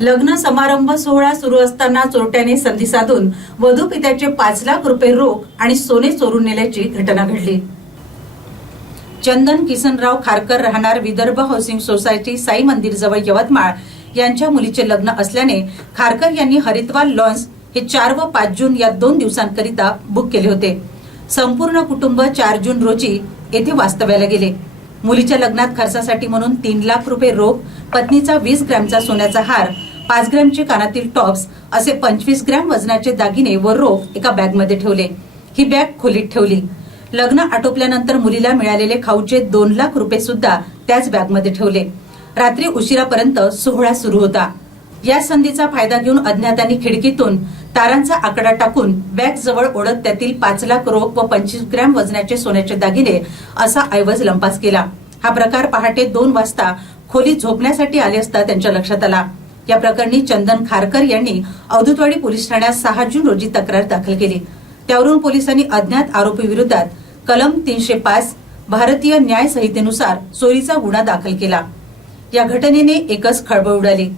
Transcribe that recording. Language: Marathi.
लग्न समारंभ सोहळा सुरू असताना चोरट्याने संधी साधून वधू पित्याचे पाच लाख रुपये रोख आणि सोने चोरून नेल्याची घटना घडली. चंदन किसनराव खारकर राहणार विदर्भ हाऊसिंग सोसायटी साई मंदिर जवळ यवतमाळ यांच्या मुलीचे लग्न असल्याने खारकर यांनी हरिद्वार लॉन्स हे चार व पाच जून या दोन दिवसांकरिता बुक केले होते. संपूर्ण कुटुंब चार जून रोजी येथे वास्तव्याला गेले. मुलीच्या लग्नात खर्चासाठी म्हणून तीन लाख रुपये रोख पत्नीचा वीस ग्रॅमचा सोन्याचा हार पाच ग्रॅमचे कानातील टॉप्स असे पंचवीस ग्रॅम वजनाचे दागिने व रोख एका बॅगमध्ये ठेवले. ही बॅग खोलीत ठेवली. लग्न आटोपल्यानंतर मुलीला मिळालेले खाऊचे दोन लाख रुपये सुद्धा त्याच बॅगमध्ये ठेवले. रात्री उशिरापर्यंत सोहळा सुरू होता. या संधीचा फायदा घेऊन अज्ञातांनी खिडकीतून तारांचा आकडा टाकून बॅग जवळ ओढत त्यातील पाच लाख रोख व पंचवीस ग्रॅम वजनाचे सोन्याचे दागिने असा ऐवज लंपास केला. हा प्रकार पहाटे दोन वाजता खोलीत झोपण्यासाठी आले असता त्यांच्या लक्षात आला. या प्रकरणी चंदन खारकर यांनी अवधूतवाडी पोलीस ठाण्यात सहा जून रोजी तक्रार दाखल केली. त्यावरून पोलिसांनी अज्ञात आरोपी विरोधात कलम तीनशे पाच भारतीय न्याय संहितेनुसार चोरीचा गुन्हा दाखल केला. या घटनेने एकच खळबळ उडाली.